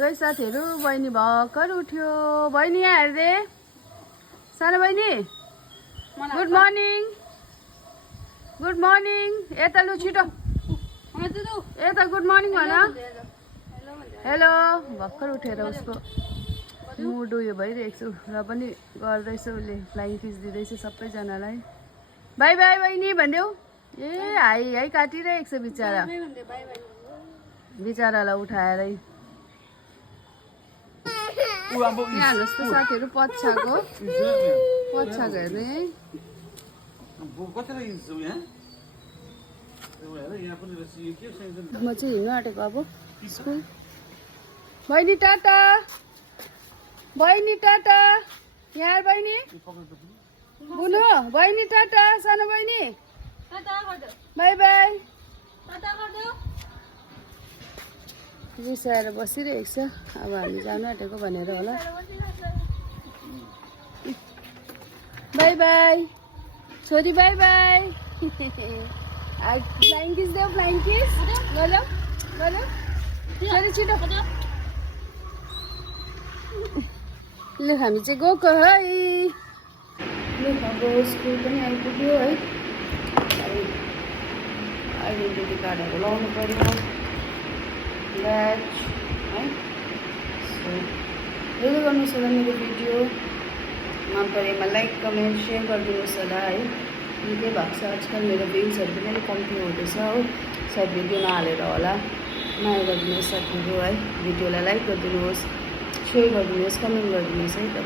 है साथीहरू। बहिनी भर्खर उठ्यो। बहिनी यहाँ हेर्दे। सानो बहिनी गुड मर्निङ। Good morning. यता लु छिटो यता गुड मर्निङ भन। हेलो। भर्खर उठेर उसको मुड उयो भइरहेको छु र पनि गर्दैछ उसले। फ्लाइङ किस दिँदैछ सबैजनालाई। बाई बाई बहिनी भनिदेऊ। ए हाई हाई काटिरहेको छ बिचरा। बिचरालाई उठाएरै यहाँ हेर्नुहोस् त साथीहरू पछ्याको हेर्ने। म चाहिँ हिँड्नु आँटेको अब स्कुल। बहिनी टाटा। बहिनी टाटा। यहाँ बहिनी बुनु। बहिनी टाटा। सानो बहिनी बाई बाई। रिसाएर बसिरहेको छ। अब हामी जानु आँटेको भनेर होला। बाई बाई छोरी बाई बाई। फ्लाइङ किस देऊ। फ्लाइङ किस गरौ गरौ छोरी छिटो। लु हामी चाहिँ गएको है। लु अब स्कुल पनि आइपुग्यो है। आइडेन्टिटी कार्डहरू लाउनु पर्यो। ब्याच है। सो हेर्दै गर्नुहोस् होला मेरो भिडियो। मन परेमा लाइक कमेन्ट सेयर गरिदिनुहोस् होला है। निकै भएको छ आजकल मेरो भ्युजहरू पनि अलिक कम्ती हुँदैछ हो। सायद भिडियो नहालेर होला। माया गरिदिनुहोस् साथीहरू है। भिडियोलाई लाइक गरिदिनुहोस्, सेयर गरिदिनुहोस्, कमेन्ट गरिदिनुहोस् है त।